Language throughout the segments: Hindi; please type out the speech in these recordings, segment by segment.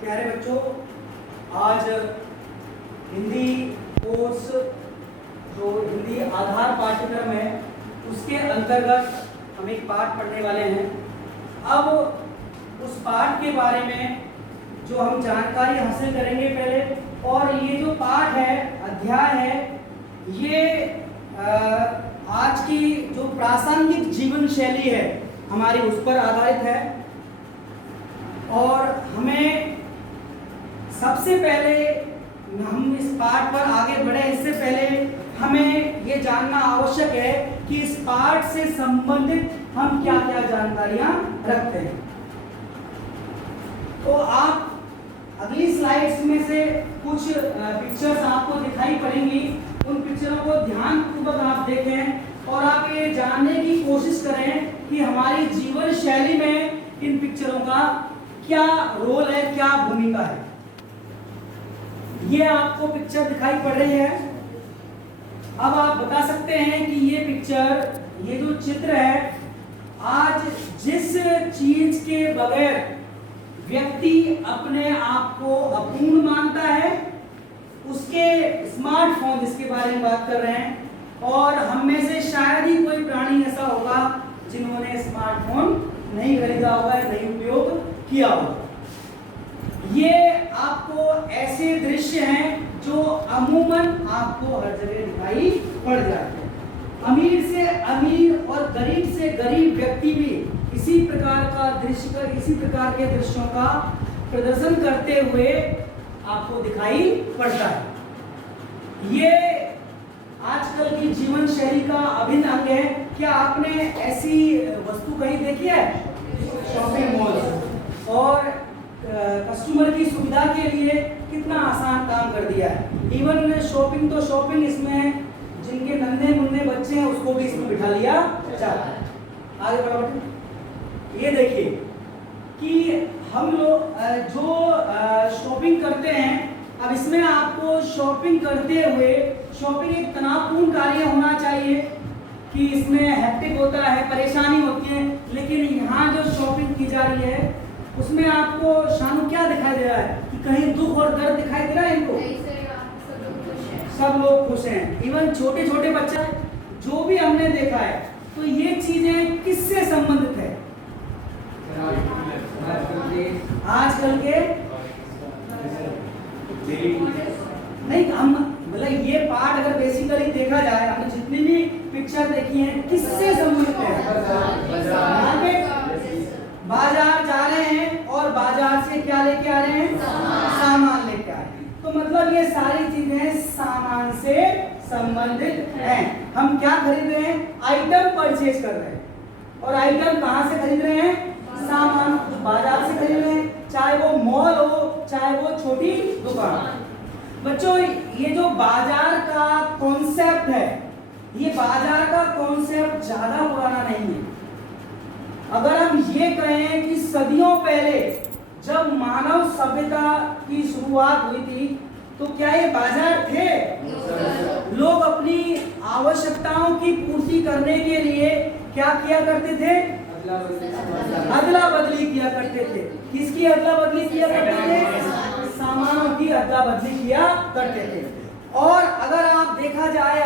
प्यारे बच्चों, आज हिंदी कोर्स जो हिंदी आधार पाठ्यक्रम है उसके अंतर्गत हम एक पाठ पढ़ने वाले हैं। अब उस पाठ के बारे में जो हम जानकारी हासिल करेंगे पहले, और ये जो पाठ है, अध्याय है, ये आज की जो प्रासंगिक जीवन शैली है हमारी उस पर आधारित है। और हमें सबसे पहले हम इस पाठ पर आगे बढ़े इससे पहले हमें ये जानना आवश्यक है कि इस पाठ से संबंधित हम क्या क्या जानकारियां रखते हैं। तो आप अगली स्लाइड्स में से कुछ पिक्चर्स आपको दिखाई पड़ेंगी, उन पिक्चरों को ध्यानपूर्वक आप देखें और आप ये जानने की कोशिश करें कि हमारी जीवन शैली में इन पिक्चरों का क्या रोल है, क्या भूमिका है। ये आपको पिक्चर दिखाई पड़ रही है। अब आप बता सकते हैं कि ये पिक्चर, ये जो चित्र है, आज जिस चीज के बगैर व्यक्ति अपने आप को अपूर्ण मानता है, उसके स्मार्टफोन जिसके बारे में बात कर रहे हैं, और हम में से शायद ही कोई प्राणी ऐसा होगा जिन्होंने स्मार्टफोन नहीं खरीदा होगा, नहीं उपयोग किया होगा। ये आपको ऐसे दृश्य हैं जो अमूमन आपको हर जगह दिखाई पड़ जाते हैं। अमीर से अमीर और गरीब से गरीब व्यक्ति भी इसी प्रकार का दृश्य, इसी प्रकार के दृश्यों का प्रदर्शन करते हुए आपको दिखाई पड़ता है। ये आजकल की जीवन शैली का अभिन्न अंग है। क्या आपने ऐसी वस्तु कहीं देखी है? शॉपिंग मॉल और कस्टमर की सुविधा के लिए कितना आसान काम कर दिया है। इवन शॉपिंग तो शॉपिंग, इसमें जिनके नन्हे मुन्ने बच्चे हैं उसको भी इसमें बिठा लिया जाता है। आगे बढ़ो। ये देखिए कि हम लोग जो शॉपिंग करते हैं, अब इसमें आपको शॉपिंग करते हुए, शॉपिंग एक तनावपूर्ण कार्य होना चाहिए कि इसमें हेक्टिक होता है, परेशानी होती है, लेकिन यहाँ जो शॉपिंग की जा रही है उसमें आपको शानू क्या दिखाई दे रहा है कि कहीं दुख और दर्द दिखाई दे रहा है इनको? सब लोग खुश हैं, इवन छोटे छोटे बच्चे। जो भी हमने देखा है, तो ये चीजें किससे संबंधित है? आजकल के नहीं, हम मतलब ये पार्ट अगर बेसिकली देखा जाए, हमने जितनी भी पिक्चर देखी है किससे संबंधित है? बाजार जा रहे हैं और बाजार से क्या लेके आ रहे हैं? सामान लेके आ रहे हैं। तो मतलब ये सारी चीजें सामान से संबंधित हैं। हम क्या खरीद रहे हैं? आइटम परचेज कर रहे हैं। और आइटम कहाँ से खरीद रहे हैं? सामान बाजार से खरीद रहे हैं, चाहे वो मॉल हो, चाहे वो छोटी दुकान। बच्चों, ये जो बाजार का कॉन्सेप्ट है, ये बाजार का कॉन्सेप्ट ज्यादा पुराना नहीं है। अगर हम ये कहें कि सदियों पहले जब मानव सभ्यता की शुरुआत हुई थी, तो क्या ये बाजार थे? लोग अपनी आवश्यकताओं की पूर्ति करने के लिए क्या किया करते थे? अदला बदली किया करते थे। किसकी अदला बदली किया करते थे? सामानों की अदला बदली किया करते थे। और अगर आप देखा जाए,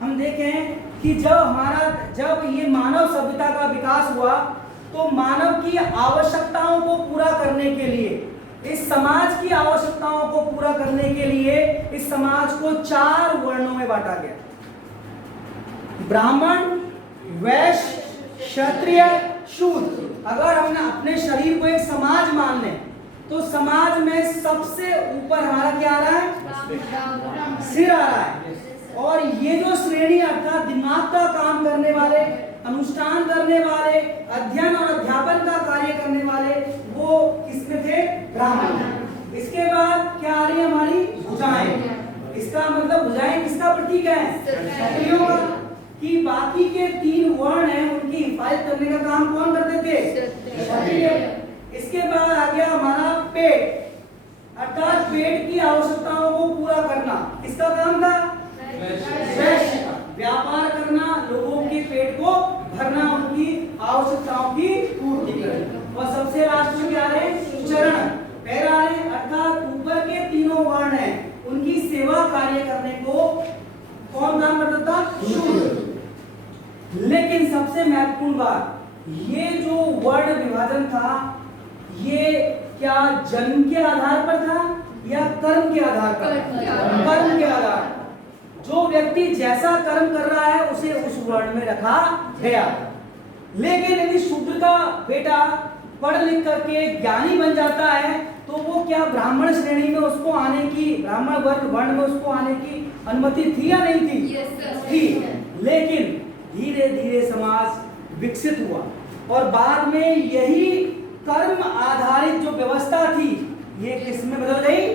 हम देखें कि जब ये मानव सभ्यता का विकास हुआ, तो मानव की आवश्यकताओं को पूरा करने के लिए, इस समाज की आवश्यकताओं को पूरा करने के लिए इस समाज को 4 वर्णों में बांटा गया। ब्राह्मण, वैश्य, क्षत्रिय, शूद्र। अगर हमने अपने शरीर को एक समाज मान लें, तो समाज में सबसे ऊपर हमारा क्या आ रहा है? सिर आ रहा है। और ये जो श्रेणी अर्थात दिमाग का काम करने वाले, अनुष्ठान करने वाले, अध्ययन और अध्यापन का कार्य करने वाले, वो किसमें थे? ब्राह्मण। इसके बाद क्या आ रही है? हमारी भुजाएं। इसका मतलब भुजाएं किसका प्रतीक है? क्षत्रियों का। कि बाकी के 3 वर्ण हैं, उनकी हिफाजत करने का काम कौन करते थे? क्षत्रिय। इसके बाद आ गया हमारा पेट, अर्थात पेट की आवश्यकताओं को पूरा करना। किसका काम था? वैश्य का। व्यापार करना, लोगों के पेट को भरना, उनकी आवश्यकताओं की पूर्ति करना। और सबसे लास्ट में क्या आ रहे हैं? चरण, पैर आ रहे हैं। लेकिन सबसे महत्वपूर्ण बात, ये जो वर्ण विभाजन था, ये क्या जन्म के आधार पर था या कर्म के आधार पर? कर्म के आधार। जो व्यक्ति जैसा कर्म कर रहा है उसे उस वर्ण में रखा गया। लेकिन यदि शूद्र का बेटा पढ़ लिख करके ज्ञानी बन जाता है तो वो क्या ब्राह्मण श्रेणी में उसको आने की, ब्राह्मण वर्ग वर्ण में उसको आने की अनुमति थी या नहीं थी? थी। लेकिन धीरे धीरे समाज विकसित हुआ और बाद में यही कर्म आधारित जो व्यवस्था थी ये किस में बदल गई?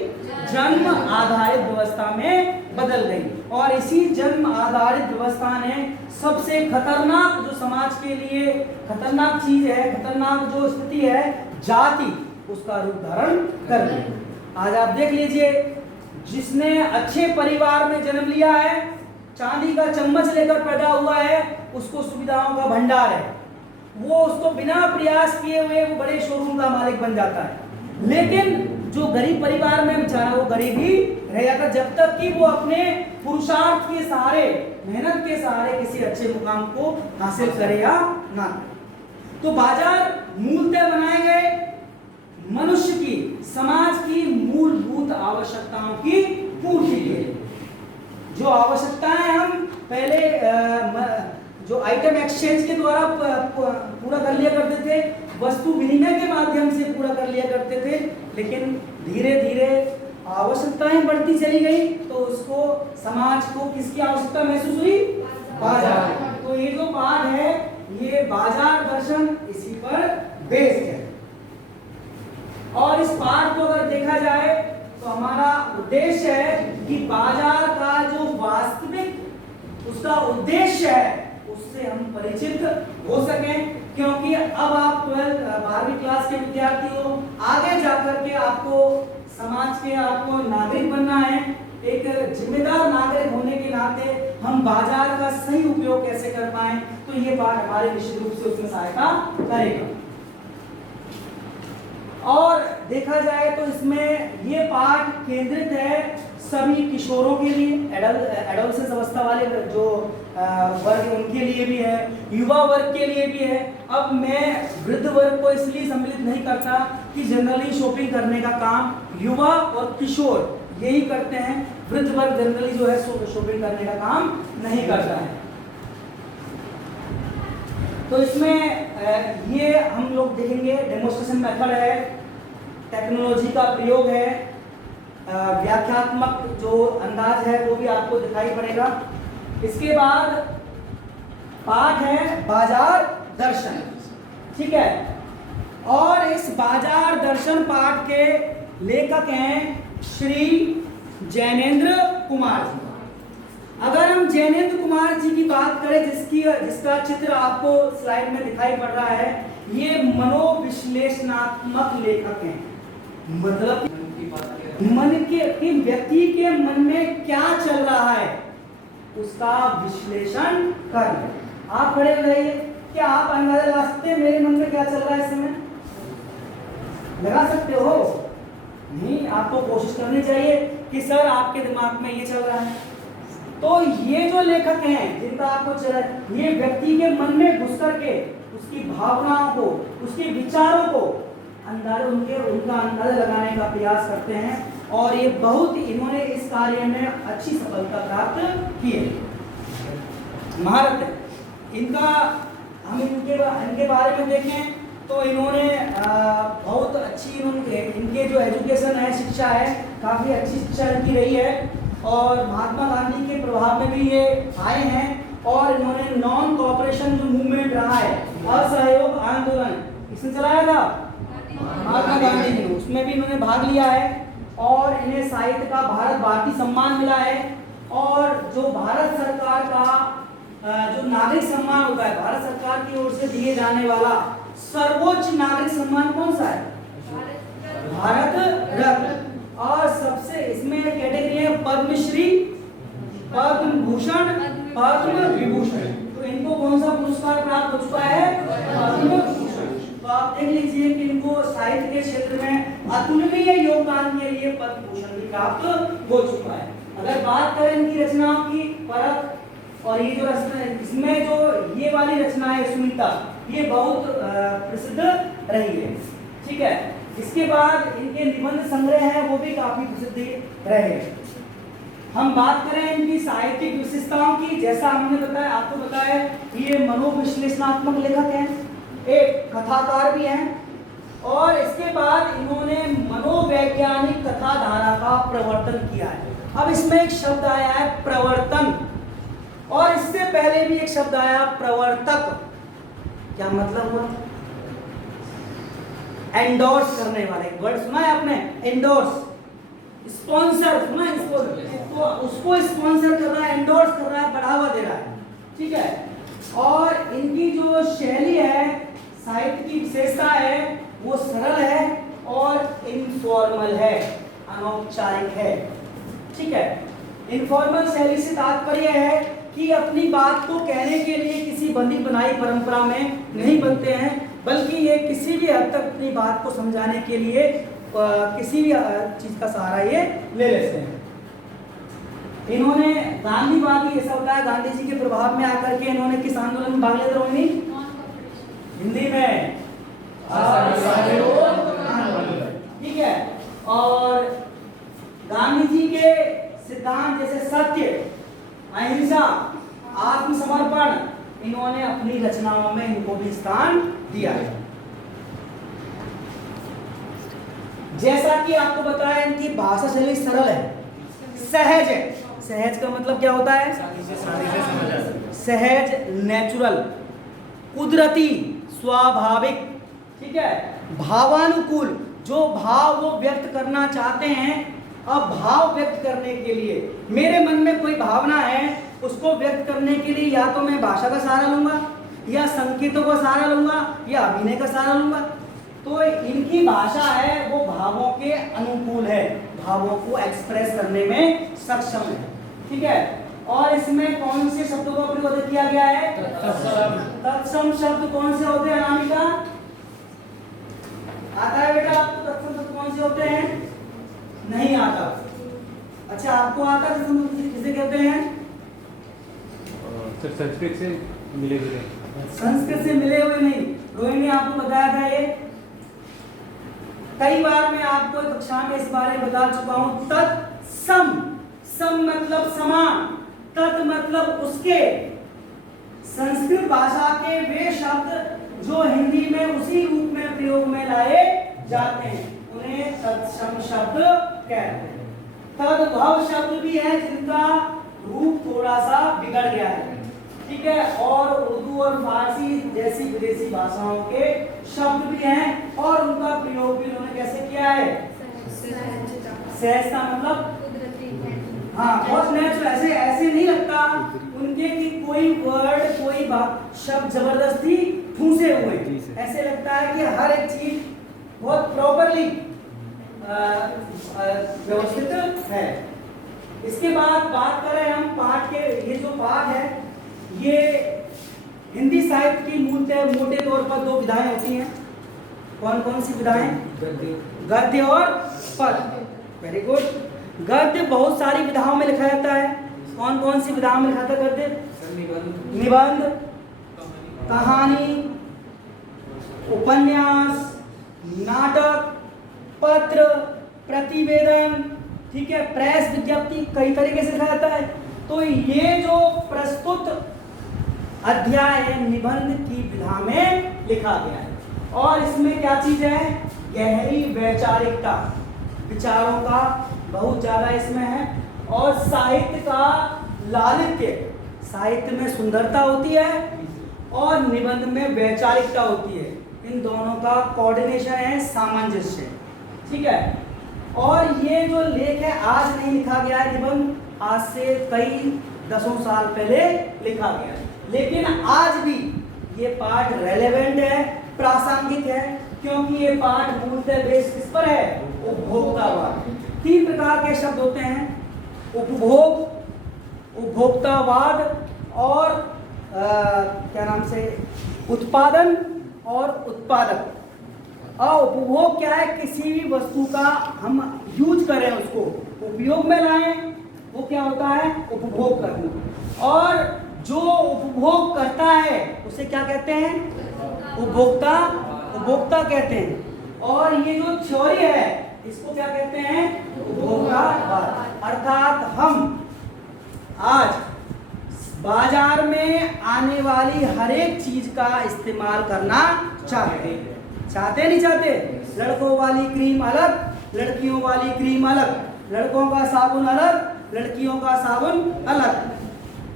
जन्म आधारित व्यवस्था में बदल गई। और इसी जन्म आधारित व्यवस्था ने सबसे खतरनाक जो समाज के लिए खतरनाक चीज है, खतरनाक जो स्थिति है, जाति, उसका रूप धारण कर लिया। आज आप देख लीजिए, जिसने अच्छे परिवार में जन्म लिया है, चांदी का चम्मच लेकर पैदा हुआ है, उसको सुविधाओं का भंडार है, वो उसको बिना प्रयास किए हुए वो बड़े शोरूम का मालिक बन जाता है। लेकिन जो गरीब परिवार में बेचारा वो गरीब ही रह जाता जब तक कि वो अपने पुरुषार्थ के सहारे, मेहनत के सहारे किसी अच्छे मुकाम को हासिल करे या ना। तो बाजार मूलतः बनाए गए मनुष्य की, समाज की मूलभूत आवश्यकताओं की पूर्ति के लिए। जो आवश्यकताएं हम पहले जो आइटम एक्सचेंज के द्वारा पूरा कर लिया करते थे, वस्तु विनिमय के माध्यम से पूरा कर लिया करते थे, लेकिन धीरे धीरे आवश्यकताएं बढ़ती चली गई तो उसको समाज को किसकी आवश्यकता महसूस हुई? बाजार। तो ये जो पाठ है ये बाजार दर्शन इसी पर बेस्ड है। और इस पाठ को अगर देखा जाए तो हमारा उद्देश्य है कि बाजार का जो वास्तविक उसका उद्देश्य है उससे हम परिचित हो सकें, क्योंकि अब आप 12वीं क्लास के विद्यार्थी हो, आगे जाकर के आपको समाज के आपको नागरिक बनना है। एक जिम्मेदार नागरिक होने के नाते हम बाजार का सही उपयोग कैसे कर पाएं, तो ये बात हमारे निश्चित रूप से उसमें सहायता करेगा। और देखा जाए तो इसमें ये पाठ केंद्रित है सभी किशोरों के लिए, एडोलसेंस अवस्था वाले जो वर्ग उनके लिए भी है, युवा वर्ग के लिए भी है। अब मैं वृद्ध वर्ग को इसलिए सम्मिलित नहीं करता कि जनरली शॉपिंग करने का काम युवा और किशोर यही करते हैं, वृद्ध वर्ग जनरली जो है शॉपिंग करने का काम नहीं करता है। तो इसमें ये हम लोग देखेंगे डेमोन्स्ट्रेशन मेथड है, टेक्नोलॉजी का प्रयोग है, व्याख्यात्मक जो अंदाज है वो भी आपको दिखाई पड़ेगा। इसके बाद पाठ है बाजार दर्शन, ठीक है। और इस बाजार दर्शन पाठ के लेखक हैं श्री जैनेंद्र कुमार जी। अगर हम जैनेंद्र कुमार जी की बात करें, जिसका चित्र आपको स्लाइड में दिखाई पड़ रहा है, ये मनोविश्लेषणात्मक लेखक हैं। मतलब मन के व्यक्ति के मन में क्या चल रहा है उसका विश्लेषण कर। आप खड़े रहिए, क्या आप अंदाजा लगा सकते हैं मेरे मन में क्या चल रहा है इस समय? लगा सकते हो? नहीं, आपको कोशिश करनी चाहिए कि सर आपके दिमाग में ये चल रहा है। तो ये जो लेखक हैं जिनका आपको चल रहा है, ये व्यक्ति के मन में घुस करके उसकी भावनाओं को, उसके विचारों को उनका अंदाजा लगाने का प्रयास करते हैं और ये बहुत इन्होंने इस कार्य में अच्छी सफलता प्राप्त की है। महारत है इनका। हम इनके बारे में देखें तो इन्होंने बहुत अच्छी इनके जो एजुकेशन है, शिक्षा है, काफ़ी अच्छी शिक्षा इनकी रही है और महात्मा गांधी के प्रभाव में भी ये आए हैं। और इन्होंने नॉन कॉपरेशन जो मूवमेंट रहा है, असहयोग आंदोलन, किसने चलाया था? महात्मा गांधी ने, उसमें भी इन्होंने भाग लिया है और इन्हें साहित्य का भारत भारती सम्मान मिला है। और जो भारत सरकार का जो नागरिक सम्मान होता है, भारत सरकार की ओर से दिए जाने वाला सर्वोच्च नागरिक सम्मान कौन सा है? भारत रत्न। और सबसे इसमें कैटेगरी है पद्मश्री, पद्म भूषण, पद्म विभूषण। तो इनको कौन सा पुरस्कार प्राप्त हो चुका है? पद्म भूषण। तो आप देख लीजिए कि इनको साहित्य के क्षेत्र में अतुलनीय योगदान के लिए पद्म भूषण भी प्राप्त हो चुका है। अगर बात करें इनकी रचनाओं की, परख, और ये जो रचना है, इसमें जो ये वाली रचना है सुनीता, ये बहुत प्रसिद्ध रही है। ठीक है, इसके बाद इनके निबंध संग्रह हैं, वो भी काफी प्रसिद्ध रहे। हम बात करें इनकी साहित्यिक विशेषताओं की, जैसा हमने बताया, आपको बताया ये मनोविश्लेषणात्मक लेखक हैं, एक कथाकार भी हैं, और इसके बाद इन्होंने मनोवैज्ञानिक कथा धारा का प्रवर्तन किया है। अब इसमें एक शब्द आया है प्रवर्तन, और इससे पहले भी एक शब्द आया प्रवर्तक। क्या मतलब हुआ? एंडोर्स करने वाले, वर्ड सुना है आपने? एंडोर्स, स्पॉन्सर सुना है इसको? तो उसको स्पॉन्सर कर रहा है, एंडोर्स कर रहा है, बढ़ावा दे रहा है। ठीक है, और इनकी जो शैली है, साहित्य की विशेषता है, वो सरल है और इनफॉर्मल है, अनौपचारिक है। ठीक है, इनफॉर्मल शैली से तात्पर्य है कि अपनी बात को कहने के लिए किसी बंधी बनाई परंपरा में नहीं बनते हैं, बल्कि ये किसी भी हद तक अपनी बात को समझाने के लिए किसी भी चीज का सहारा ये ले लेते हैं। इन्होंने गांधीवादी, ऐसा होता है, गांधी जी के प्रभाव में आकर के इन्होंने किस आंदोलन में भाग लिया? रोहिणी, हिंदी में ठीक है, और गांधी जी के सिद्धांत जैसे सत्य, अहिंसा, आत्मसमर्पण, इन्होंने अपनी रचनाओं में इनको भी स्थान दिया है। जैसा कि आपको बताया, इनकी भाषा शैली सरल है, सहज है। सहज का मतलब क्या होता है? सहज, नेचुरल, कुदरती, स्वाभाविक। ठीक है, भावानुकूल, जो भाव वो व्यक्त करना चाहते हैं, अब भाव व्यक्त करने के लिए मेरे मन में कोई भावना है, उसको व्यक्त करने के लिए या तो मैं भाषा का सहारा लूंगा, या संकेतों का सहारा लूंगा, या अभिनय का सहारा लूंगा। तो इनकी भाषा है वो भावों के अनुकूल है, भावों को एक्सप्रेस करने में सक्षम है। ठीक है, और इसमें कौन से शब्दों का प्रयोग किया गया है? तत्सम शब्द कौन से होते हैं? अनामिका आता है बेटा आपको? तत्सम शब्द कौन से होते हैं? नहीं आता। अच्छा, आपको आता है? किसे कहते हैं? संस्कृत से मिले हुए। संस्कृत से मिले हुए नहीं, रोहिणी ने आपको बताया था ये कई बार, मैं आपको कक्षा में इस बारे में बता चुका हूं। तत्सम, सम मतलब समान, तत् मतलब उसके। संस्कृत भाषा के वे शब्द जो हिंदी में उसी रूप में प्रयोग में लाए जाते हैं, उन्हें तत्सम शब्द कहते हैं। तद्भव शब्द भी है जिनका रूप थोड़ा सा बिगड़ गया है। ठीक है, और उर्दू और फारसी जैसी विदेशी भाषाओं के शब्द भी हैं, और उनका प्रयोग भी उन्होंने कैसे किया है? सहजता मतलब हाँ, बहुत नेचुरल। ऐसे नहीं लगता उनके कि कोई वर्ड, कोई शब्द जबरदस्ती ठूसे हुए, ऐसे लगता है कि हर एक चीज बहुत प्रॉपरली व्यवस्थित है। इसके बाद बात करें हम पाठ के, ये जो पाठ है, ये हिंदी साहित्य की मूलतः मोटे तौर पर दो विधाएं होती हैं। कौन कौन सी विधाएं? गद्य और पद। Very good. गद्य बहुत सारी विधाओं में लिखा जाता है। कौन कौन सी विधाओं में लिखा जाता है गद्य? निबंध, कहानी, उपन्यास, नाटक, पत्र, प्रतिवेदन, ठीक है, प्रेस विज्ञप्ति, कई तरीके से लिखा जाता है। तो ये जो प्रस्तुत अध्याय है, निबंध की विधा में लिखा गया है, और इसमें क्या चीज है? गहरी वैचारिकता, विचारों का बहुत ज्यादा इसमें है, और साहित्य का लालित्य। साहित्य में सुंदरता होती है और निबंध में वैचारिकता होती है। इन दोनों का कोऑर्डिनेशन है, सामंजस्य। ठीक है, और ये जो लेख है आज नहीं लिखा गया है, निबंध आज से कई दसों साल पहले लिखा गया है, लेकिन आज भी ये पाठ रेलेवेंट है, प्रासंगिक है, क्योंकि ये पाठ मूलतः बेस किस पर है? उपभोक्तावाद। तीन प्रकार के शब्द होते हैं: उपभोग, उपभोक्तावाद, और क्या नाम से, उत्पादन और उत्पादक। उपभोग क्या है? किसी भी वस्तु का हम यूज करें, उसको उपयोग में लाएं, वो क्या होता है? उपभोग करना। और जो उपभोग करता है उसे क्या कहते हैं? उपभोक्ता। उपभोक्ता कहते हैं। और ये जो थ्योरी है इसको क्या कहते हैं? उपभोक्तावाद। अर्थात हम आज बाजार में आने वाली हर एक चीज का इस्तेमाल करना चाहते नहीं चाहते? लड़कों वाली क्रीम अलग, लड़कियों वाली क्रीम अलग, लड़कों का साबुन अलग, लड़कियों का साबुन अलग।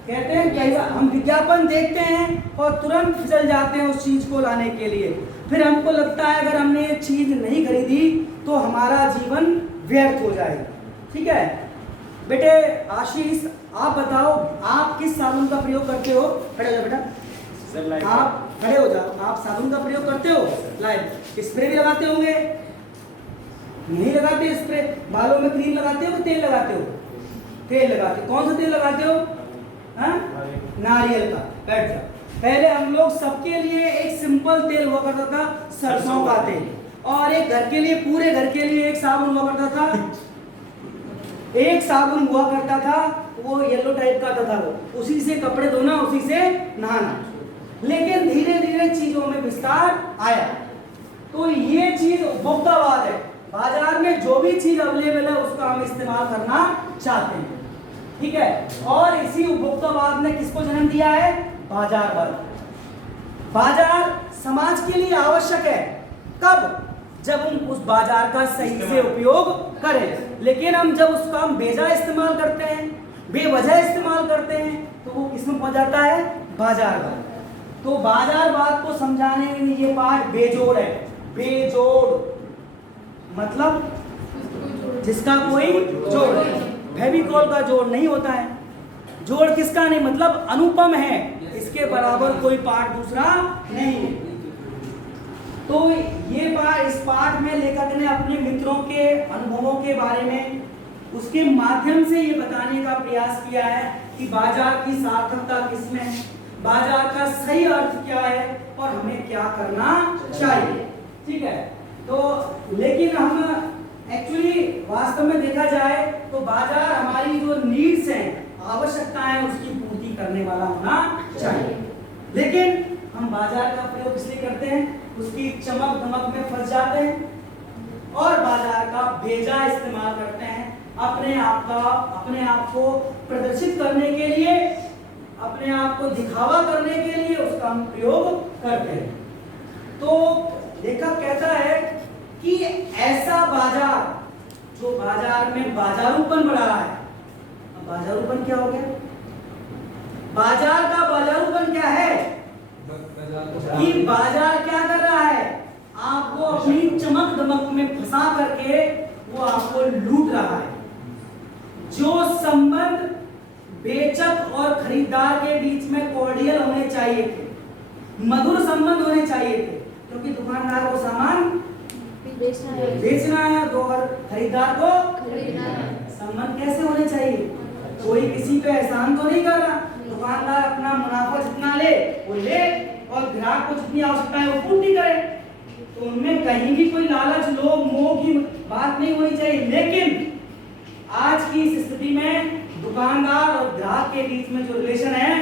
कहते हैं कई बार हम विज्ञापन देखते हैं और तुरंत फिसल जाते हैं उस चीज को लाने के लिए। फिर हमको लगता है अगर हमने ये चीज नहीं खरीदी तो हमारा जीवन व्यर्थ हो जाएगा। ठीक है बेटे। आशीष आप बताओ, आप किस साबुन का प्रयोग करते हो? खड़े हो जाओ बेटा, आप खड़े हो जाओ। आप साबुन का प्रयोग करते हो? लाइव स्प्रे भी लगाते होंगे? नहीं लगाते स्प्रे? बालों में क्रीम लगाते हो कि तेल लगाते हो? तेल लगाते हो। कौन सा तेल लगाते हो? नारियल का। बैठ जाओ। पहले हम लोग सबके लिए एक सिंपल तेल हुआ करता था, सरसों का तेल। और एक घर के लिए, पूरे घर के लिए एक साबुन हुआ करता था, एक साबुन हुआ करता था, वो येलो टाइप का था वो। उसी से कपड़े धोना, उसी से नहाना। लेकिन धीरे धीरे चीजों में विस्तार आया। तो ये चीज उपभोक्तावाद है। बाजार में जो भी चीज अवेलेबल है उसका हम इस्तेमाल करना चाहते हैं। ठीक है। और इसी उपभोक्तावाद ने किसको जन्म दिया है? बाजारवाद। बाजार समाज के लिए आवश्यक है। कब? जब हम उस बाजार का सही से उपयोग करें। लेकिन हम जब उसका हम बेजा इस्तेमाल करते हैं, बेवजह इस्तेमाल करते हैं, तो वो किसमें पहुंच जाता है? बाजारवाद। तो बाजारवाद को समझाने में ये पाठ बेजोड़ है। बेजोड़ मतलब जिसका कोई जोड़ नहीं। फेविकॉल का जोड़ नहीं होता है। जोड़ किसका नहीं, मतलब अनुपम है, इसके बराबर कोई पाठ दूसरा नहीं है। तो ये पाठ, इस पाठ में लेखक ने अपने मित्रों के अनुभवों के बारे में, उसके माध्यम से ये बताने का प्रयास किया है कि बाजार की सार्थकता किसमें है, बाजार का सही अर्थ क्या है और हमें क्या करना चाहिए। ठीक है। तो लेकिन हम एक्चुअली वास्तव में देखा जाए तो बाजार हमारी जो नीड्स हैं, आवश्यकताएं, उसकी पूर्ति करने वाला होना चाहिए। लेकिन हम बाजार का प्रयोग इसलिए करते हैं, उसकी चमक दमक में फंस जाते हैं और बाजार का बेजा इस्तेमाल करते हैं अपने आप को प्रदर्शित करने के लिए, अपने आप को दिखावा करने के लिए उसका हम प्रयोग करते हैं। तो लेखक कहता है कि ऐसा बाजार जो बाजार में बाजारूपन बढ़ा रहा है। अब बाजारूपन क्या हो गया? बाजार का बाजारूपन क्या है? कि बाजार क्या कर रहा है? आपको अपनी चमक दमक में फंसा करके वो आपको लूट रहा है। जो संबंध बेचक और खरीदार के बीच में कॉर्डियल होने चाहिए थे, मधुर संबंध होने चाहिए थे, क्योंकि दुकानदार को सामान बेचना है और खरीदार को खरीदना है। संबंध कैसे होने चाहिए? कोई किसी पे एहसान तो नहीं कर रहा। दुकानदार अपना मुनाफा जितना ले वो ले और ग्राहक को जितनी आवश्यकता है वो पूर्ति करे। तो उनमें कहीं भी कोई लालच, लोभ, मोह की बात नहीं होनी चाहिए। लेकिन आज की इस स्थिति में दुकानदार और ग्राहक के बीच में जो रिलेशन है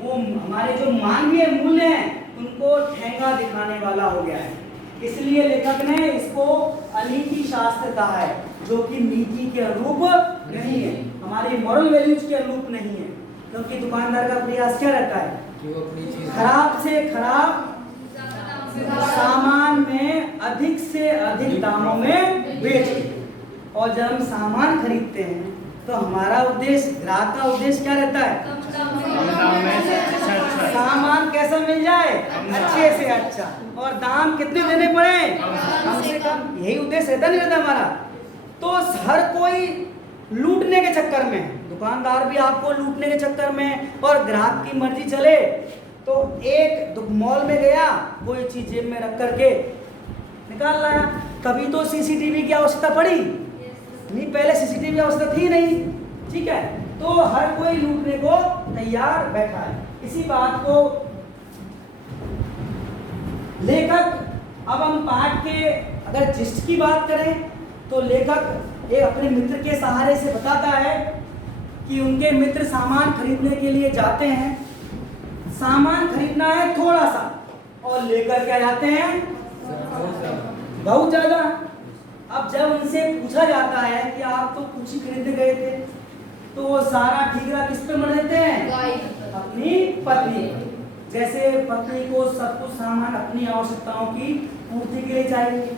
वो हमारे जो मानवीय मूल्य हैं उनको ठेंगा दिखाने वाला हो गया है। इसलिए लेखक ने इसको अनीति शास्त्र कहा है, जो कि नीति के अनुरूप नहीं है, हमारी मॉरल वैल्यूज के अनुरूप नहीं है। क्योंकि दुकानदार का प्रयास क्या रहता है कि वो अपनी चीज खराब से खराब सामान में अधिक से अधिक दामों में बेचे। और जब हम सामान खरीदते हैं तो हमारा उद्देश्य, ग्राहक का उद्देश्य क्या रहता है? सामान कैसा मिल जाए? अच्छे से अच्छा। और दाम कितने देने पड़े? कम से कम। यही उद्देश्य रहता नहीं रहता हमारा। तो हर कोई लूटने के चक्कर में, दुकानदार भी आपको लूटने के चक्कर में, और ग्राहक की मर्जी चले तो एक मॉल में गया, कोई चीज जेब में रख करके निकाल लाया। कभी तो सीसीटीवी की आवश्यकता पड़ी नहीं, पहले सीसीटीवी आवश्यकता थी नहीं। ठीक है। तो हर कोई लूटने को तैयार बैठा है। इसी बात को लेखक, अब हम पाठ के अगर जिस्ट की बात करें तो लेखक एक अपने मित्र के सहारे से बताता है कि उनके मित्र सामान खरीदने के लिए जाते हैं सामान खरीदना है थोड़ा सा और लेकर क्या जाते हैं बहुत ज्यादा। अब जब उनसे पूछा जाता है कि आप तो कुछ ही खरीदने गए थे, तो वो सारा ठीकरा किस पे मर देते हैं? अपनी पत्नी। जैसे पत्नी को सब कुछ सामान अपनी आवश्यकताओं की पूर्ति के लिए चाहिए।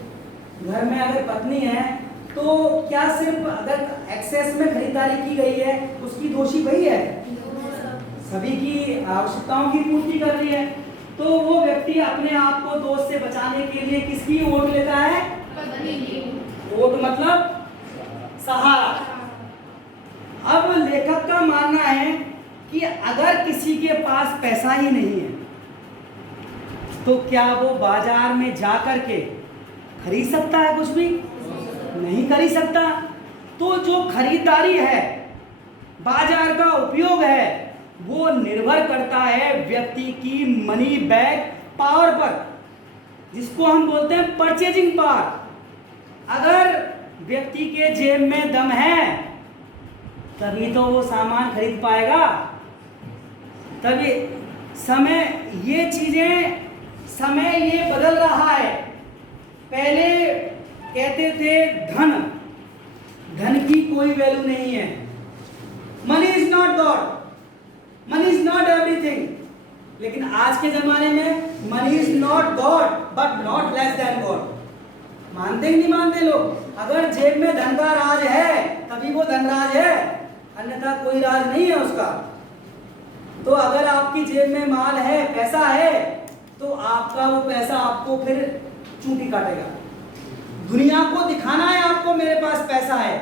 घर में अगर पत्नी है तो क्या सिर्फ अगर एक्सेस में खरीदारी की गई है उसकी दोषी वही है? सभी की आवश्यकताओं की पूर्ति कर रही है, तो वो व्यक्ति अपने आप को दोष से बचाने के लिए किसकी ओट लेता है? ओट मतलब सहारा। अब लेखक का मानना है कि अगर किसी के पास पैसा ही नहीं है तो क्या वो बाजार में जा करके खरीद सकता है? कुछ भी नहीं खरीद सकता। तो जो खरीदारी है, बाजार का उपयोग है, वो निर्भर करता है व्यक्ति की मनी बैग पावर पर, जिसको हम बोलते हैं परचेजिंग पावर। अगर व्यक्ति के जेब में दम है तभी तो वो सामान खरीद पाएगा। तभी समय ये बदल रहा है। पहले कहते थे धन की कोई वैल्यू नहीं है। Money is not God, money is not everything. लेकिन आज के जमाने में money is not God but not less than God. मानते ही नहीं मानते लोग। अगर जेब में धन का राज है तभी वो धनराज है, अन्यथा कोई राज नहीं है उसका। तो अगर आपकी जेब में माल है, पैसा है, तो आपका वो पैसा आपको फिर चूंटी काटेगा। दुनिया को दिखाना है आपको मेरे पास पैसा है,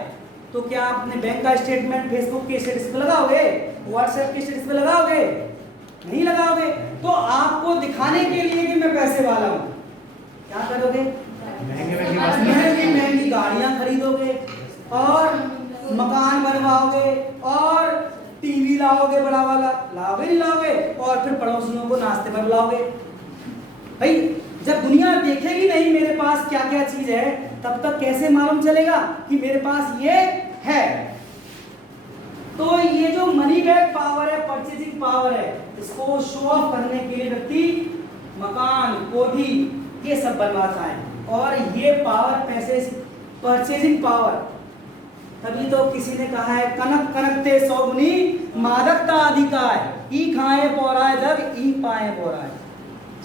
तो क्या आप अपने बैंक का स्टेटमेंट फेसबुक के स्टेटस पे लगाओगे? व्हाट्सएप के स्टेटस पे लगाओगे? नहीं लगाओगे। तो आपको दिखाने के लिए कि मैं पैसे वाला हूं, क्या करोगे? महंगी गाड़ियां खरीदोगे और मकान बनवाओगे और टीवी लाओगे, बड़ा वाला लाओगे नहीं लाओगे, और फिर पड़ोसियों को नाश्ते में बुलाओगे। भाई जब दुनिया देखेगी नहीं मेरे पास क्या क्या चीज है, तब तक कैसे मालूम चलेगा कि मेरे पास ये है? तो ये जो मनी बैग पावर है, परचेजिंग पावर है, इसको शो ऑफ करने के लिए व्यक्ति मकान, कोठी ये सब बनवाता है। और ये पावर, पैसे, परचेजिंग पावर, तभी तो किसी ने कहा है कनक कनकते 100 गुनी मादकता अधिकार, ई खाए पौराए जग ई पाए पौराए।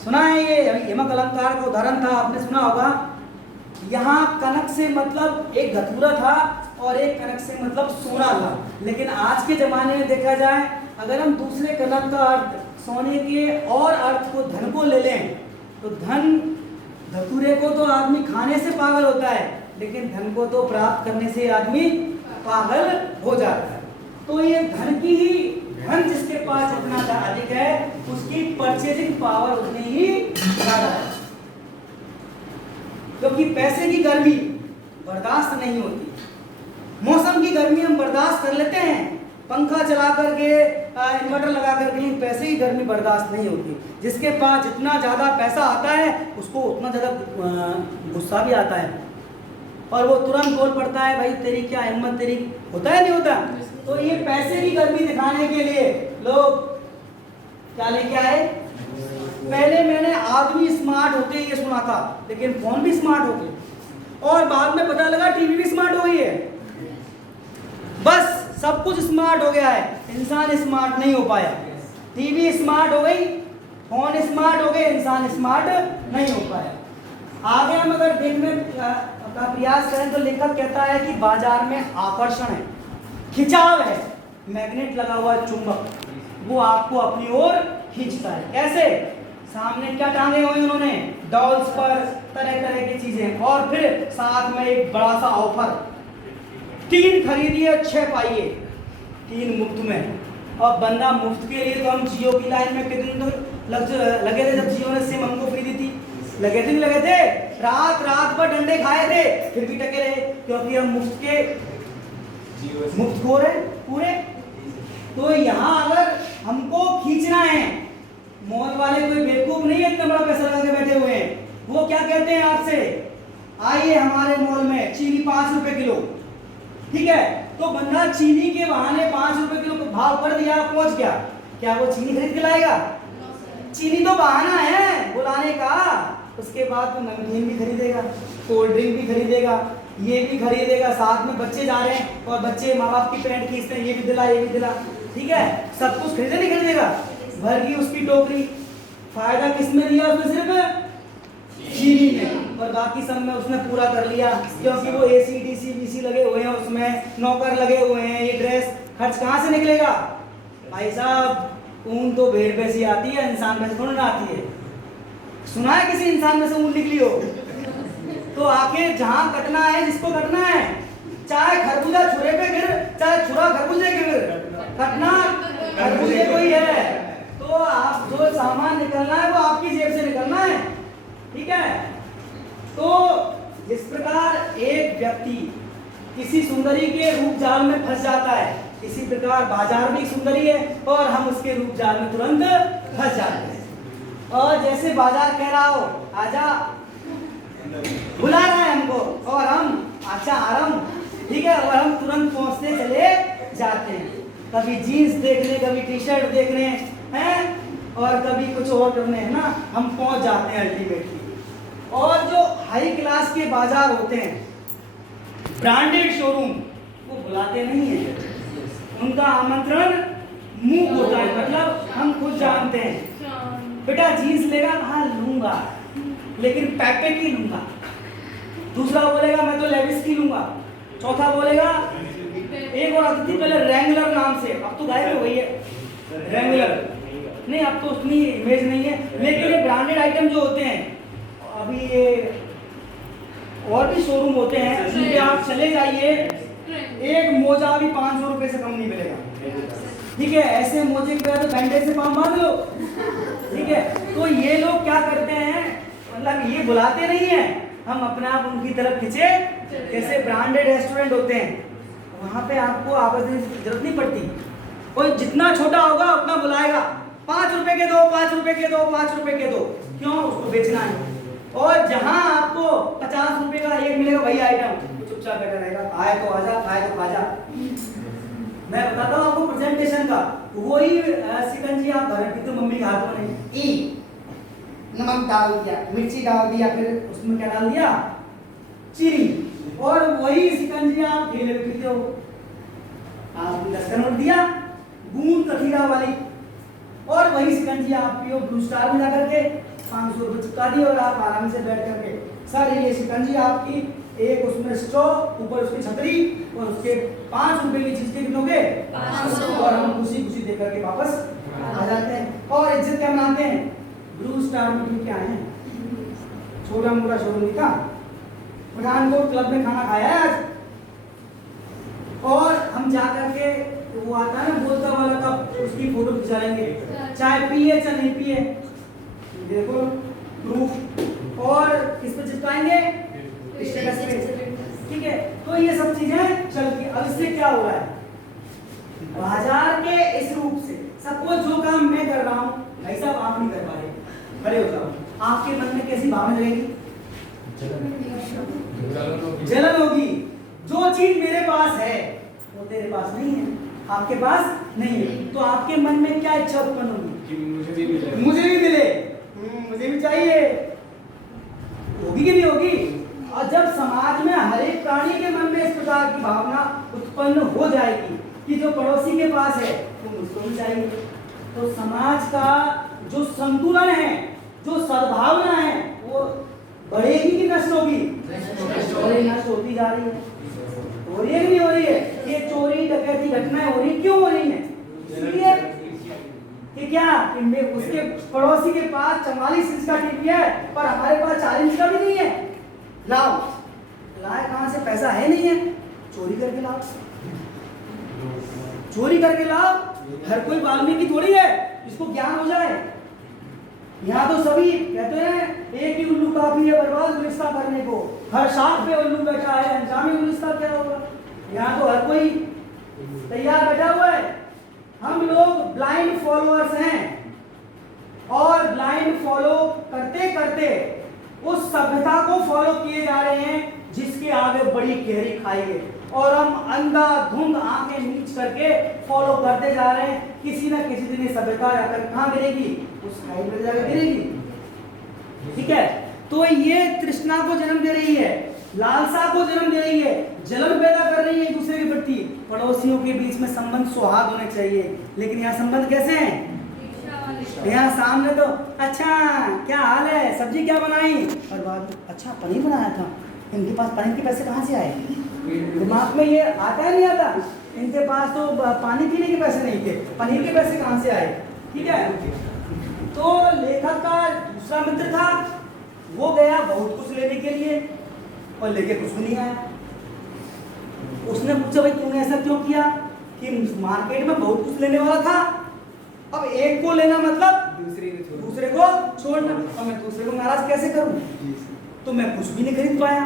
सुना है ये यमक अलंकार का उदाहरण था, आपने सुना होगा। यहाँ कनक से मतलब एक धतूरा था और एक कनक से मतलब सोना था। लेकिन आज के जमाने में देखा जाए, अगर हम दूसरे कनक का अर्थ सोने के और अर्थ को धन को ले लें, तो धन, धतूरे को तो आदमी खाने से पागल होता है, लेकिन धन को तो प्राप्त करने से आदमी पागल हो जाता है। तो ये धन की ही, धन जिसके पास जितना अधिक है उसकी परचेजिंग पावर उतनी ही ज्यादा है। क्योंकि पैसे की गर्मी बर्दाश्त नहीं होती। मौसम की गर्मी हम बर्दाश्त कर लेते हैं, पंखा चला करके, इन्वर्टर लगा करके, लेकिन पैसे की गर्मी बर्दाश्त नहीं होती। जिसके पास जितना ज़्यादा पैसा आता है उसको उतना ज़्यादा गुस्सा भी आता है, और वो तुरंत बोल पड़ता है भाई तेरी क्या हिम्मत, तेरी, होता है नहीं होता? तो ये पैसे की गर्मी दिखाने के लिए लोग क्या लेके आए? पहले मैंने आदमी स्मार्ट होते ये सुना था, लेकिन फोन भी स्मार्ट हो गए, और बाद में पता लगा टीवी भी स्मार्ट हो गई है। बस सब कुछ स्मार्ट हो गया है, इंसान स्मार्ट नहीं हो पाया। टीवी स्मार्ट हो गई, फोन स्मार्ट हो गए, इंसान स्मार्ट नहीं हो पाया। आगे हम अगर देखने का प्रयास करें तो लेखक कहता है कि बाजार में आकर्षण है, खिंचाव है, मैग्नेट लगा हुआ है, चुंबक, वो आपको अपनी ओर खींचता है। कैसे? सामने क्या टांगे हुए उन्होंने? डॉल्स पर तरह तरह की चीजें, और फिर साथ में एक बड़ा सा ऑफर, 3 खरीदिए 6 पाइए, 3 मुफ्त में। और बंदा मुफ्त के लिए, तो हम जियो की लाइन में कितने दिन लगे थे जब जियो ने सिम हमको फ्री दी थी, लगे थे नहीं लगे थे? रात भर डंडे खाए थे, फिर भी टके रहे, क्योंकि हम मुफ्त खो रहे पूरे। तो यहाँ अगर हमको खींचना है, मॉल वाले कोई बेवकूफ नहीं है, इतना बड़ा पैसा लगा के बैठे हुए हैं। वो क्या कहते हैं आपसे, आइए हमारे मॉल में चीनी 5 रुपए किलो, ठीक है? तो बंदा चीनी के बहाने 5 रुपए किलो भाव कर दिया, पहुंच गया, क्या वो चीनी खरीद के लाएगा? चीनी तो बहाना है बुलाने का, उसके बाद वो नमकीन भी खरीदेगा, कोल्ड ड्रिंक भी खरीदेगा, ये भी खरीदेगा, साथ में बच्चे जा रहे हैं और बच्चे माँ बाप की पैंट खींचते हैं, ये भी दिला ये भी दिला, ठीक है, सब कुछ खरीदे नहीं खरीदेगा, भर की उसकी टोकरी। फायदा किसमें दिया उसने? सिर्फ चीनी में, और बाकी सब में उसने पूरा कर लिया, क्योंकि वो AC DC BC लगे हुए हैं, उसमें नौकर लगे हुए हैं, ये ड्रेस खर्च कहाँ से निकलेगा भाई साहब? ऊन तो भेड़ पे से आती है, इंसान में से थोड़ी ना आती है। सुना है किसी इंसान में से ऊन निकली हो? तो आखिर जहां कटना है, जिसको कटना है, चाहे खरबूजा छुरे पे गिर, चाहे छुरा खरबूजे के गिर, कटना खरबूजे को ही है। तो आप जो सामान निकलना है वो आपकी जेब से निकलना है, ठीक है। तो जिस प्रकार एक व्यक्ति किसी सुंदरी के रूप जाल में फंस जाता है, इसी प्रकार बाजार भी सुंदरी है और हम उसके रूप जाल में तुरंत फंस जाते हैं। और जैसे बाजार कह रहा हो आजा, बुला रहा है हमको और हम अच्छा आराम, ठीक है, और हम तुरंत पहुंचते चले जाते हैं। कभी जीन्स देखने, कभी टी-शर्ट देखने हैं और कभी कुछ और करने, है ना, हम पहुंच जाते हैं अल्टीमेटली। और जो हाई क्लास के बाजार होते हैं, ब्रांडेड शोरूम, वो बुलाते नहीं है, उनका आमंत्रण मुंह होता है, मतलब हम खुद जानते हैं बेटा जीन्स लेगा, हाँ लूंगा लेकिन पैपे की लूंगा, दूसरा बोलेगा मैं तो लेविस की लूंगा, चौथा बोलेगा, एक और आती थी पहले रैंगलर नाम से, अब तो गायब हो गई है रैंगलर, नहीं अब तो उतनी इमेज नहीं है, लेकिन ये ब्रांडेड आइटम जो होते हैं, अभी ये और भी शोरूम होते हैं जिनपे आप चले जाइए, एक मोजा भी 500 रुपए से कम नहीं मिलेगा, ठीक है, ऐसे मोजे के बाद बैंडेज से पाँव बांध लो, ठीक है। तो ये लोग क्या करते हैं, मतलब ये बुलाते नहीं है, हम अपने आप उनकी तरफ खींचे, जैसे ब्रांडेड रेस्टोरेंट होते हैं, वहाँ पे आपको आवाज देने की जरूरत नहीं पड़ती, कोई जितना छोटा होगा उतना बुलाएगा, 5 रुपए के दो, 5 रुपए के दो, 5 रुपए के दो, क्यों? उसको बेचना है। और जहां आपको 50 रुपए का एक मिलेगा वही आइटम, चुपचाप बैठा रहेगा, खाए तो आजा, खाए तो खाजा। मैं बताता हूँ आपको प्रेजेंटेशन का, वही शिकंजी आप घर की तो मम्मी के हाथों में नमक डाल दिया, मिर्ची डाल दिया, फिर उसमें क्या डाल दिया, चीनी, और वही शिकंजी आप ठेले पे पीते हो, आपने 10 का नोट दिया, बूंद कथीरा वाली, और वही शिकंजी आप पियो ब्लू स्टार में जाकर के 500 रुपये चुका दिए और आप आराम से बैठ करके, सर ये शिकंजी आपकी, एक उसमें स्ट्रॉ, ऊपर उसकी छतरी, और उसके 5 रुपए की चीज कितनोगे 500, और हम खुशी खुशी दे करके वापस आ जाते हैं। और इज्जत क्या मनाते हैं, ब्लू स्टार में क्या है, छोटा मोटा शोरूम था, पठानकोट क्लब में खाना खाया है आज, और हम जा करके वो आता है ना बोलता वाला कप, उसकी फोटो खिंचा लेंगे, चाहे पिए चाहे नहीं पिए, देखो प्रूफ, और किस पे चिपकाएंगे, स्टेटस पे, ठीक है। तो ये सब चीजें चलती है। अब इससे क्या हो रहा है, बाजार के इस रूप से, सपोज जो काम मैं कर रहा हूँ भाई साहब आप नहीं कर पा रहे, खड़े हो जाओ, आपके मन में कैसी भावना रहेगी, जलन होगी, जो चीज मेरे पास है वो तेरे पास नहीं है, आपके पास नहीं है, तो आपके मन में क्या इच्छा उत्पन्न होगी, मुझे भी मिले, मुझे भी चाहिए, होगी कि नहीं होगी। और जब समाज में हर एक प्राणी के मन में इस प्रकार की भावना उत्पन्न हो जाएगी कि जो पड़ोसी के पास है वो मुझको भी चाहिए, तो समाज का जो संतुलन है, जो सद्भावना है, वो बढ़ेगी कि नष्ट होगी, नष्ट होती जा रही है, हो रही है कि नहीं हो रही है। ये चोरी डकैती घटनाएं हो रही, क्यों हो रही है, इसलिए कि क्या कि उसके पड़ोसी के पास 44 इंच का टीवी है पर हमारे पास 4 इंच का भी नहीं है, लाओ, लाए कहां से, पैसा है नहीं है, चोरी करके लाओ, चोरी करके लाओ। हर कोई वाल्मीकि थोड़ी है जिसको ज्ञान हो जाए, यहाँ तो सभी कहते हैं एक ही उल्लू काफी है बर्बाद गुलिस्ता करने को, हर शाख पे उल्लू बैठा है, अंजामी गुलिस्ता क्या होगा, यहाँ तो हर कोई तैयार बैठा हुआ है। हम लोग ब्लाइंड फॉलोअर्स हैं और ब्लाइंड फॉलो करते करते उस सभ्यता को फॉलो किए जा रहे हैं जिसके आगे बड़ी गहरी खाई है, और हम अंधाधुंध आंखें नीच करके फॉलो करते जा रहे हैं। किसी ना किसी दिन ये सभ्यता आकर कहाँ गिरेगी? उस खाई में जाकर गिरेगी। ठीक है, तो ये तृष्णा को जन्म दे रही है, लालसा को जन्म दे रही है, जलन पैदा कर रही है एक दूसरे के प्रति। पड़ोसियों के बीच में संबंध सौहार्द होने चाहिए, लेकिन यहाँ संबंध कैसे हैं? यहाँ सामने तो अच्छा क्या हाल है, सब्जी क्या बनाई, और बाद में अच्छा पनीर बनाया था, इनके पास पनीर के पैसे कहाँ से आए? दिमाग में ये आता है नहीं आता? इनके पास तो पानी पीने के पैसे नहीं थे, पनीर के पैसे कहाँ से आए? ठीक है, तो लेखक का दूसरा मित्र था, वो गया बहुत कुछ लेने के लिए और लेके कुछ भी नहीं आया। उसने पूछा भाई तूने ऐसा क्यों किया? कि मार्केट में बहुत कुछ लेने वाला था, अब एक को लेना मतलब दूसरे को छोड़ना, और मैं दूसरे को नाराज कैसे करूं? तो मैं कुछ भी नहीं खरीद पाया।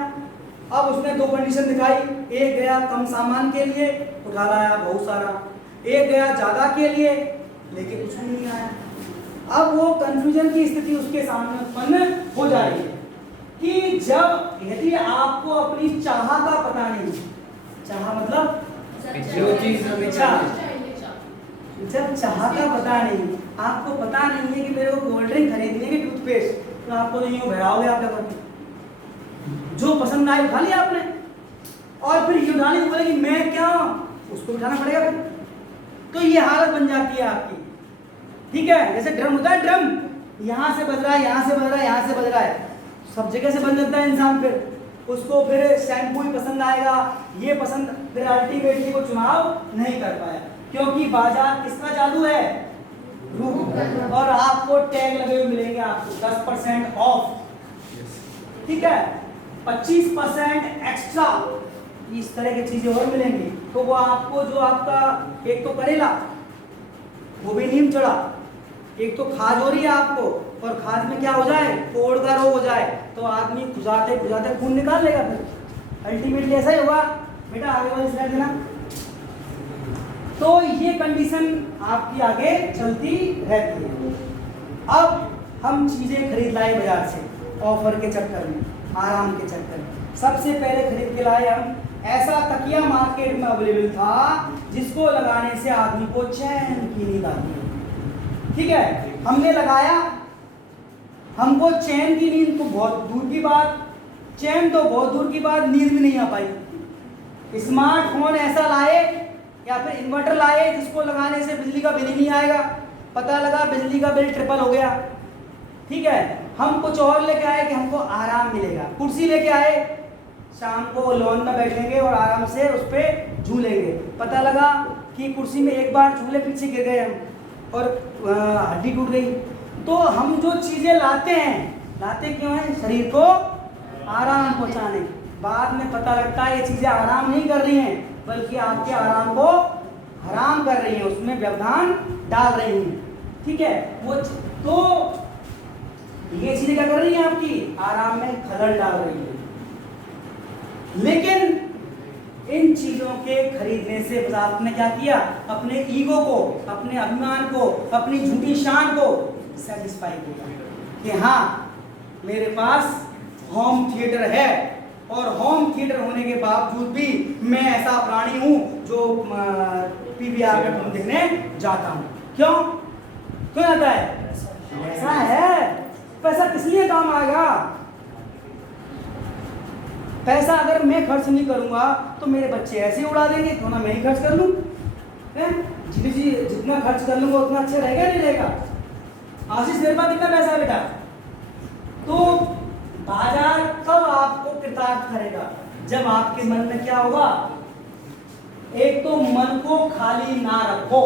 अब उसने दो कंडीशन दिखाई, एक गया कम सामान के लिए, उठा लाया बहुत सारा, एक गया ज्यादा के लिए, लेके कुछ भी नहीं आया। अब वो कंफ्यूजन की स्थिति उसके सामने उत्पन्न हो जा रही है कि जब यदि आपको अपनी चाह का पता नहीं, चाह मतलब जो चीज हमें इच्छा, जब चाह का पता नहीं, आपको पता नहीं है कि मेरे को कोल्ड ड्रिंक खरीदनी है कि टूथपेस्ट, तो आपको तो यूं भराओगे आप क्या करोगे? जो पसंद आए उठा लिया आपने, और फिर ये उठाने को बोले कि मैं क्या, उसको उठाना पड़ेगा फिर। तो ये हालत बन जाती है आपकी। ठीक है, जैसे ड्रम होता है, ड्रम यहाँ से बज रहा है, यहाँ से बज रहा है, यहाँ से बज रहा है, सब जगह से बन जाता है इंसान। फिर उसको फिर शैम्पू ही पसंद आएगा, ये पसंद, फिर अल्टीमेटली वो चुनाव नहीं कर पाया, क्योंकि बाजार किसका चालू है? रूप, और आपको टैग लगे हुए मिलेंगे, आपको 10% ऑफ, ठीक है, 25% एक्स्ट्रा, इस तरह की चीजें और मिलेंगी। तो वो आपको जो आपका एक तो करेला, वो भी नीम चढ़ा, एक तो खाज हो रही है आपको, और खाज में क्या हो जाए, कोड़ का रोग हो जाए, तो आदमी खुजाते खुजाते खून निकाल लेगा, फिर अल्टीमेटली ऐसा ही होगा। बेटा आगे वाली स्लाइड देना। तो ये कंडीशन आपकी आगे चलती रहती है। अब हम चीजें खरीद लाए बाजार से, ऑफर के चक्कर में, आराम के चक्कर में। सबसे पहले खरीद के लाए हम ऐसा तकिया, मार्केट में अवेलेबल था जिसको लगाने से आदमी को चैन की नींद आती है। ठीक है, हमने लगाया, हमको चैन की नींद तो बहुत दूर की बात, चैन तो बहुत दूर की बात, नींद भी नहीं आ पाई। स्मार्टफोन ऐसा लाए या फिर इन्वर्टर लाए जिसको लगाने से बिजली का बिल ही नहीं आएगा, पता लगा बिजली का बिल ट्रिपल हो गया। ठीक है, हम कुछ और लेके आए कि हमको आराम मिलेगा, कुर्सी लेके आए, शाम को लॉन में बैठेंगे और आराम से उस पर झूलेंगे, पता लगा कि कुर्सी में एक बार झूले पीछे गिर गए हम और हड्डी टूट गई। तो हम जो चीजें लाते हैं, लाते क्यों हैं? शरीर को आराम पहुंचाने। बाद में पता लगता है ये चीजें आराम नहीं कर रही हैं, बल्कि आपके आराम को हराम कर रही हैं, उसमें व्यवधान डाल रही हैं। ठीक है, वो तो ये चीजें क्या कर रही हैं? आपकी आराम में खलल डाल रही है। लेकिन इन चीजों के खरीदने से आपने क्या किया? अपने ईगो को, अपने अभिमान को, अपनी झूठी शान को सेटिस्फाई किया कि हाँ मेरे पास होम थिएटर है, और होम थिएटर होने के बावजूद भी मैं ऐसा प्राणी हूं जो पीवीआर में फिल्म देखने जाता हूं। क्यों जाता है? ऐसा है, पैसा किस लिए काम आएगा? पैसा अगर मैं खर्च नहीं करूंगा तो मेरे बच्चे ऐसे उड़ा देंगे, तो ना मैं ही खर्च कर लूं, जितना खर्च कर लूंगा उतना अच्छा रहेगा नहीं रहेगा? आशीष मेरे पास कितना पैसा है बेटा? तो बाजार कब आपको कृतार्थ करेगा? जब आपके मन में क्या होगा? एक तो मन को खाली ना रखो।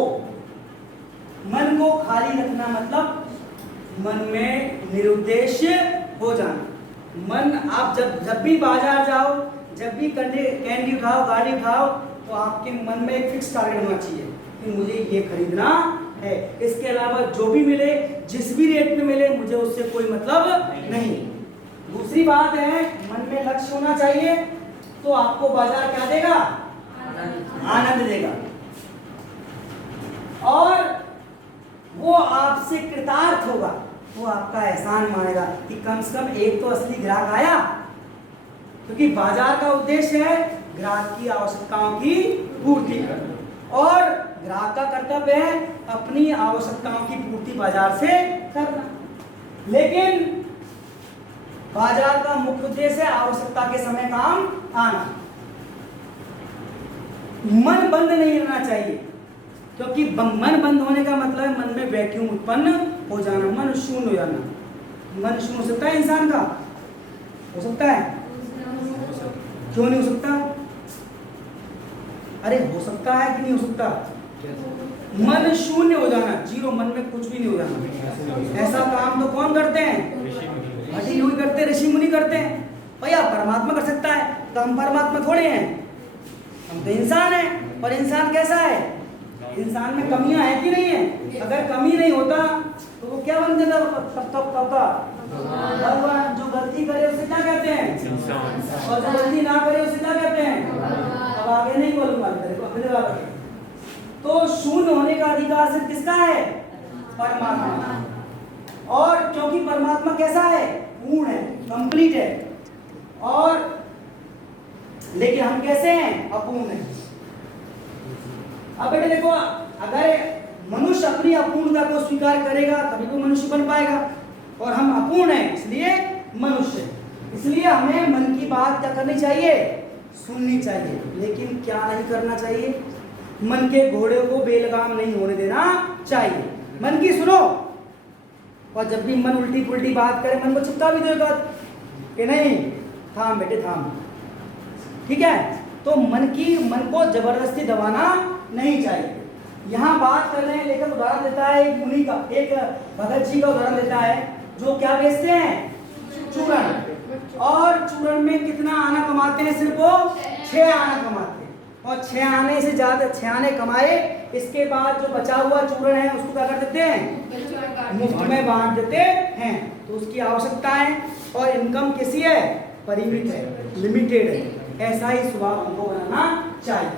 मन को खाली रखना मतलब मन में निरुद्देश्य हो जाना। मन, आप जब भी बाजार जाओ, जब भी कैंडी उठाओ, गाड़ी उठाओ, तो आपके मन में एक फिक्स टारगेट होना चाहिए कि मुझे ये खरीदना है, इसके अलावा जो भी मिले, जिस भी रेट में मिले, मुझे उससे कोई मतलब नहीं। दूसरी बात है, मन में लक्ष्य होना चाहिए, तो आपको बाजार क्या देगा? आनंद देगा, और वो आपसे कृतार्थ होगा, वो आपका एहसान मानेगा कि कम से कम एक तो असली ग्राहक आया। क्योंकि बाजार का उद्देश्य है ग्राहक की आवश्यकताओं की पूर्ति करना। और ग्राहक का कर्तव्य है अपनी आवश्यकताओं की पूर्ति बाजार से करना। लेकिन बाजार का मुख्य उद्देश्य है आवश्यकता के समय काम आना। मन बंद नहीं रहना चाहिए, क्योंकि मन बंद होने का मतलब है मन में वैक्यूम उत्पन्न हो जाना, मन शून्य हो जाना। मन शून्य हो सकता है इंसान का? हो सकता है? क्यों नहीं हो सकता? अरे हो सकता है कि नहीं हो सकता? मन शून्य हो जाना, जीरो, मन में कुछ भी नहीं हो जाना। ऐसा काम तो कौन करते हैं? ऋषि मुनि करते हैं, ऋषि मुनि करते हैं। भैया परमात्मा कर सकता है, तो हम परमात्मा थोड़े हैं, हम तो इंसान हैं। पर इंसान कैसा है? इंसान में कमियां हैं कि नहीं है? अगर कमी नहीं होता तो वो क्या बन जाता? भगवान। जो गलती करे उसे क्या कहते हैं? और जो गलती ना करे उसे क्या कहते हैं? अब आगे नहीं बोलूंगा, अगले बार। तो शून्य होने का अधिकार सिर्फ किसका है? परमात्मा। और क्योंकि परमात्मा कैसा है? पूर्ण है, कंप्लीट है। और लेकिन हम कैसे हैं? अपूर्ण हैं। अब बेटे देखो, अगर मनुष्य अपनी अपूर्णता को स्वीकार करेगा तभी तो मनुष्य बन पाएगा, और हम अपूर्ण हैं इसलिए मनुष्य। इसलिए हमें मन की बात क्या करनी चाहिए? सुननी चाहिए। लेकिन क्या नहीं करना चाहिए? मन के घोड़े को बेलगाम नहीं होने देना चाहिए। मन की सुनो, और जब भी मन उल्टी पुल्टी बात करे मन को चिपका भी दो कि नहीं, थाम बेटे थाम, ठीक है? तो मन को जबरदस्ती दबाना नहीं चाहिए। यहाँ बात कर रहे हैं, लेखक उदाहरण देता है एक मुनि का, एक भगत जी का उदाहरण देता है, जो क्या बेचते हैं? चूरण। और चूरण में कितना आना कमाते हैं? सिर्फ वो 6 आना कमाते हैं। और 6 आने से ज्यादा, 6 आने कमाए, इसके बाद जो बचा हुआ चूरण है उसको क्या कर देते हैं? मुफ्त में बांट देते हैं। तो उसकी आवश्यकताएं और इनकम कैसी है? परिमित है, लिमिटेड है। ऐसा ही स्वभाव हमको बनाना चाहिए।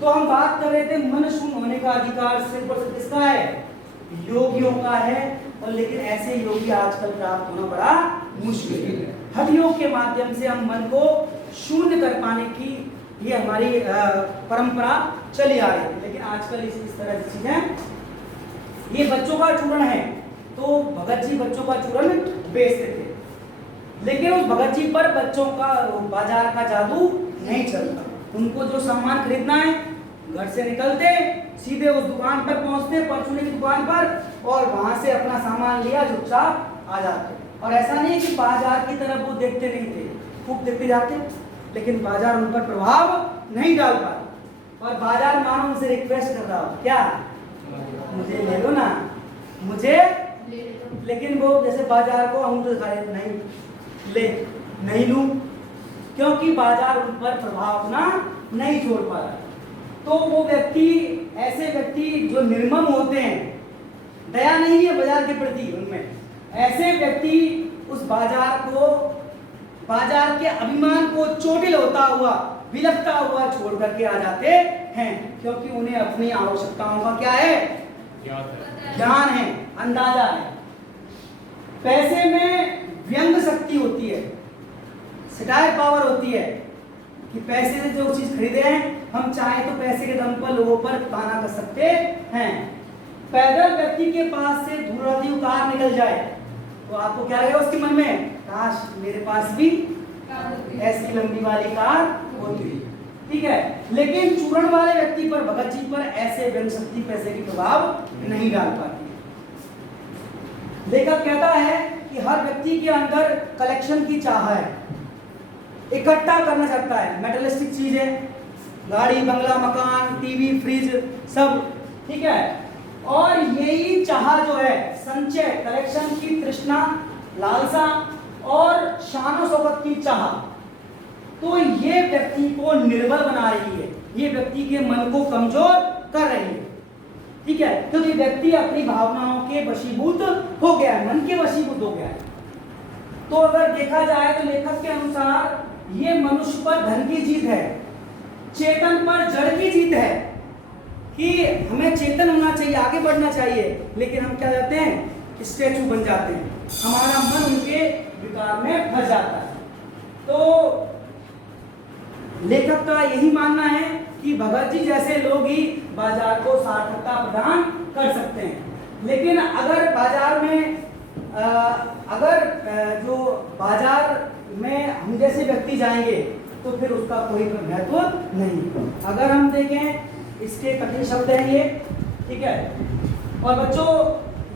तो हम बात कर रहे थे मन शून्य होने का अधिकार सिर्फ और सिर्फ किसका है? योगियों का है। और लेकिन ऐसे योगी आजकल प्राप्त होना बड़ा मुश्किल है। हठ योग के माध्यम से हम मन को शून्य कर पाने की ये हमारी परंपरा चली आ रही है। लेकिन आजकल इस तरह की चीजें, ये बच्चों का चूरण है, तो भगत जी बच्चों का चूरण बेचते थे, लेकिन उस भगत जी पर बच्चों का बाजार का जादू नहीं चलता। उनको जो सामान खरीदना है, घर से निकलते सीधे उस दुकान पर पहुंचते, परचूने की दुकान पर, और वहां से अपना सामान लिया, चुपचाप आ जाते। और ऐसा नहीं है कि बाजार की तरफ वो देखते नहीं थे, खूब देखते जाते, लेकिन बाजार उन पर प्रभाव नहीं डाल पाता। और बाजार मानो उनसे रिक्वेस्ट कर रहा हो, क्या मुझे ले लो ना, मुझे, लेकिन वो जैसे बाजार को अंगूठा दिखा रहे, नहीं ले, नहीं लूं, क्योंकि बाजार उन पर प्रभाव अपना नहीं छोड़ पा रहा। तो वो व्यक्ति, ऐसे व्यक्ति जो निर्मम होते हैं, दया नहीं है बाजार के प्रति उनमें, ऐसे व्यक्ति उस बाजार के अभिमान को चोटिल होता हुआ, विलखता हुआ छोड़ करके आ जाते हैं, क्योंकि उन्हें अपनी आवश्यकताओं का क्या है? ज्ञान है, अंदाजा है। पैसे में व्यंग शक्ति होती है, सटायर पावर होती है, कि पैसे से जो चीज खरीदे हैं, हम चाहे तो पैसे के दम पर लोगों पर ताना कर सकते हैं। पैदल व्यक्ति के पास से दूरगामी कार निकल जाए तो आपको क्या लगेगा उसके मन में? काश मेरे पास भी ऐसी लंबी वाली कार होती, ठीक है। लेकिन चूरण वाले व्यक्ति पर, भगत जी पर ऐसे व्यंग शक्ति पैसे की प्रभाव नहीं डाल पाती। लेखक कहता है कि हर व्यक्ति के अंदर कलेक्शन की चाह है, इकट्ठा करना चाहता है, मेटलिस्टिक चीजें, गाड़ी, बंगला, मकान, टीवी, फ्रिज, सब, ठीक है। और यही चाह जो है, संचय, कलेक्शन की तृष्णा, लालसा और शान शौकत की चाह, तो ये व्यक्ति को निर्बल बना रही है, ये व्यक्ति के मन को कमजोर कर रही है, ठीक है। क्योंकि व्यक्ति अपनी भावनाओं के वशीभूत हो गया है, मन के वशीभूत हो गया है। तो अगर देखा जाए तो लेखक के अनुसार ये मनुष्य पर धन की जीत है, चेतन पर जड़ की जीत है, कि हमें चेतन होना चाहिए, आगे बढ़ना चाहिए, लेकिन हम क्या जाते हैं? स्टैचू बन जाते हैं, हमारा मन उनके विकार में फंस जाता है। तो लेखक का यही मानना है कि भगत जी जैसे लोग ही बाजार को सार्थकता प्रदान कर सकते हैं। लेकिन अगर बाजार में जो बाजार में हम जैसे व्यक्ति जाएंगे तो फिर उसका कोई महत्व नहीं। अगर हम देखें, इसके कठिन शब्द हैं ये, ठीक है। और बच्चों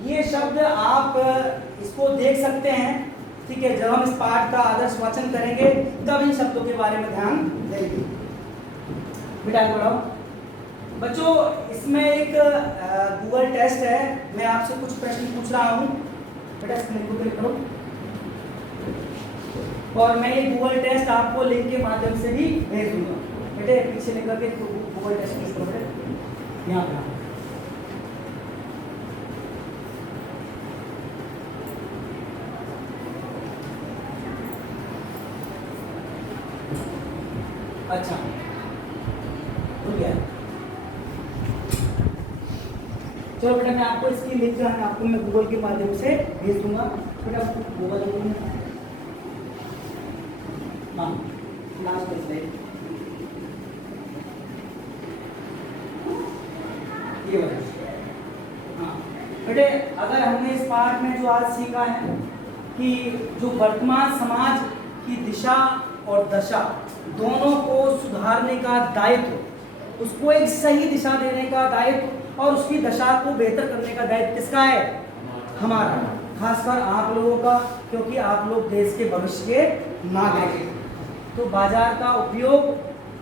ये शब्द आप इसको देख सकते हैं, ठीक है। जब हम इस पाठ का आदर्श वाचन करेंगे तब इन शब्दों के बारे में ध्यान देंगे। बेटा बढ़ाओ बच्चों, इसमें एक गूगल टेस्ट है, मैं आपसे कुछ प्रश्न पूछ रहा हूँ। बेटा स्क्रीन को क्लिक करो और मैं ये गूगल टेस्ट आपको लिंक के माध्यम से भी भेज दूंगा। बेटे पीछे लेकर के गूगल टेस्ट क्लिक करो बेटे, यहाँ पे। अच्छा हो गया। चलो बेटा मैं आपको इसकी लिंक जो है आपको मैं गूगल के माध्यम से भेज दूंगा। बेटा गूगल हाँ लास्ट स्लाइड ये हाँ बेटे, अगर हमने इस पाठ में जो आज सीखा है कि जो वर्तमान समाज की दिशा और दशा दोनों को सुधारने का दायित्व, उसको एक सही दिशा देने का दायित्व और उसकी दशा को बेहतर करने का दायित्व किसका है? हमारा, खासकर आप लोगों का, क्योंकि आप लोग देश के भविष्य के नागरिक हैं। तो बाजार का उपयोग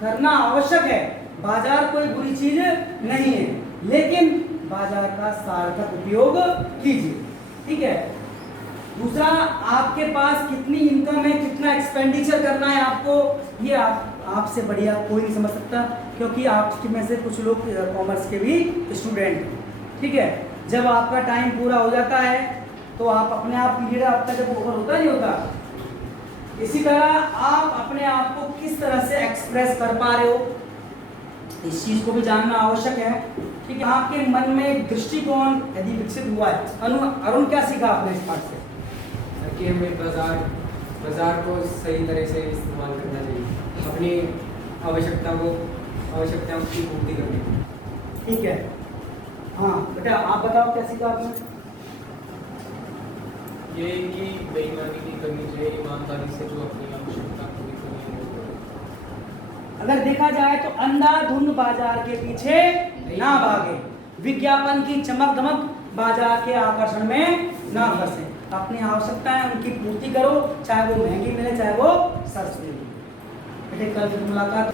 करना आवश्यक है। बाजार कोई बुरी चीज नहीं है, लेकिन बाजार का सार्थक उपयोग कीजिए, ठीक है। दूसरा, आपके पास कितनी इनकम है, कितना एक्सपेंडिचर करना है आपको, ये आपसे बढ़िया कोई नहीं समझ सकता, क्योंकि आप में से कुछ लोग कॉमर्स के भी स्टूडेंट हैं, ठीक है। जब आपका टाइम पूरा हो जाता है तो आप अपने आप पीरियड आपका जब ओवर होता नहीं होता, इसी तरह आप अपने आप को किस तरह से एक्सप्रेस कर पा रहे हो, इस चीज को भी जानना आवश्यक है, ठीक है। आपके मन में एक दृष्टिकोण यदि विकसित हुआ है। अरुण क्या सीखा आपने इस पाठ से? कि हमें बाजार को सही तरह से इस्तेमाल करना चाहिए, अपनी आवश्यकताओं की पूर्ति करनी, ठीक है। हाँ बेटा आप बताओ क्या सीखा आपने? ये कि बेईमानी नहीं करनी चाहिए, ईमानदारी से जो अपनी आवश्यकता पूरी करनी है। अगर देखा जाए तो अंधाधुंध बाजार के पीछे ना भागे, विज्ञापन की चमक दमक बाजार के आकर्षण में ना फंसे, अपनी आवश्यकताएं उनकी पूर्ति करो, चाहे वो महंगी मिले चाहे वो सस्ती मिले। बेटे कल फिर मुलाकात।